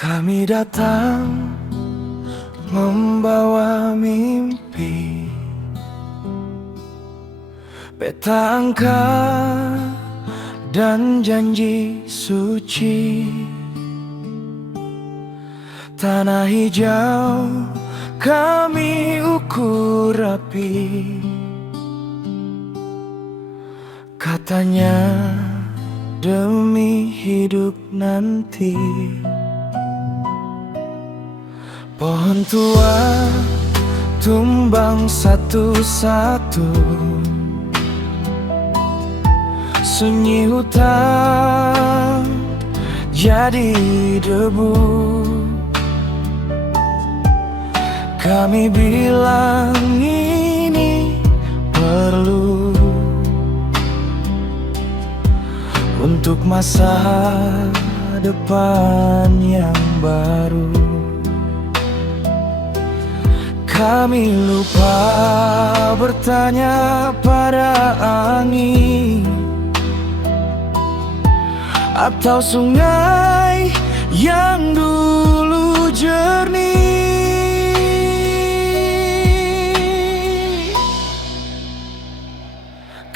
Kami datang membawa mimpi, peta angka dan janji suci. Tanah hijau kami ukur rapi, katanya demi hidup nanti. Pohon tua tumbang satu-satu, sunyi hutan jadi debu. Kami bilang ini perlu untuk masa depan yang baru. Kami lupa bertanya pada angin atau sungai yang dulu jernih.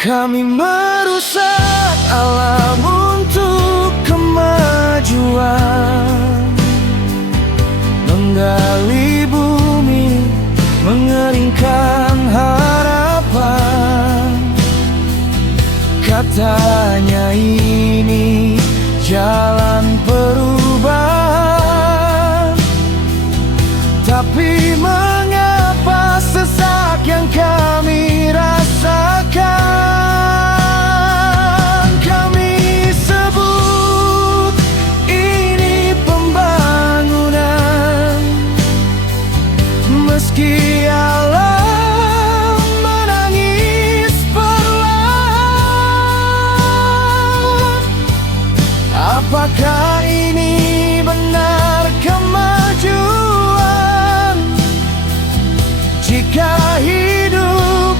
Kami merusak alam untuk kemajuan, menggali bumi, mengeringkan harapan. Katanya ini jalan perubahan, tapi mengapa sesak yang kami rasakan? Kami sebut ini pembangunan, meski alam menangis perlahan. Apakah ini benar kemajuan jika hidup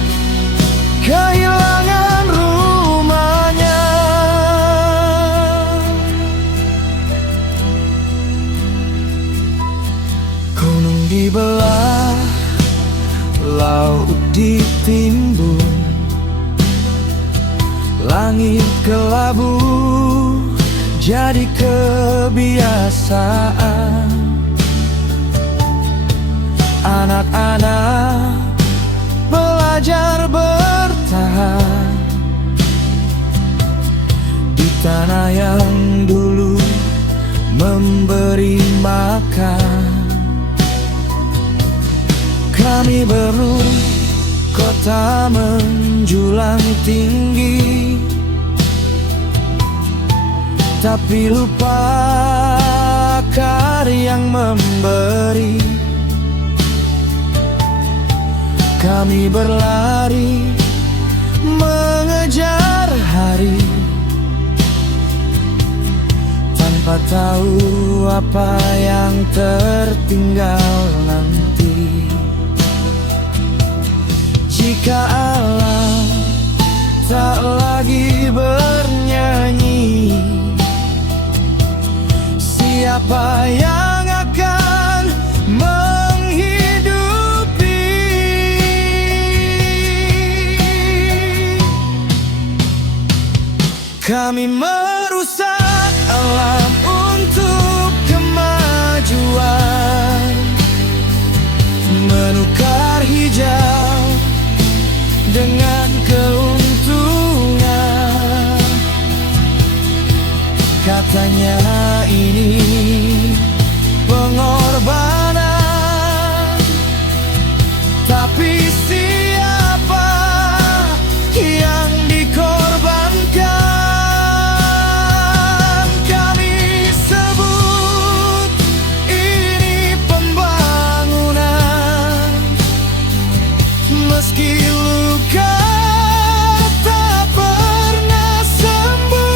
kehilangan rumahnya? Gunung dibelah, laut ditimbun, langit kelabu jadi kebiasaan. Anak-anak belajar bertahan di tanah yang dulu memberi makan. Kami baru kota menjulang tinggi, tapi lupa akar yang memberi. Kami berlari mengejar hari, tanpa tahu apa yang tertinggal nanti. Jika alam tak lagi bernyanyi, siapa yang akan menghidupi? Kami merusak alam untuk kemajuan, menukar hijau dengan keuntungan. Katanya ini pengorbanan, tapi siapa yang dikorbankan? Kami sebut ini pembangunan, meski luka tak pernah sembuh.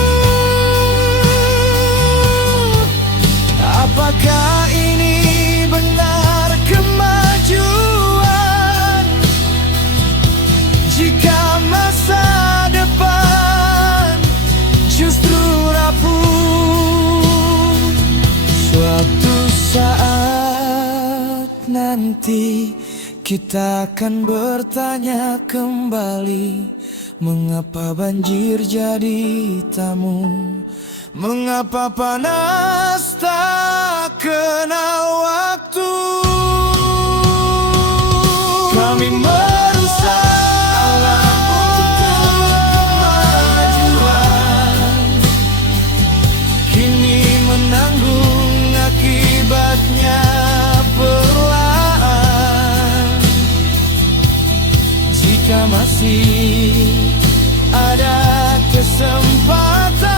Apakah ini benar kemajuan jika masa depan justru rapuh? Suatu nanti kita akan bertanya kembali, mengapa banjir jadi tamu, mengapa panas tak kenal waktu. Kami merusak alam untuk kemajuan, kini menanggung akibatnya perlahan. Jika masih ada kesempatan,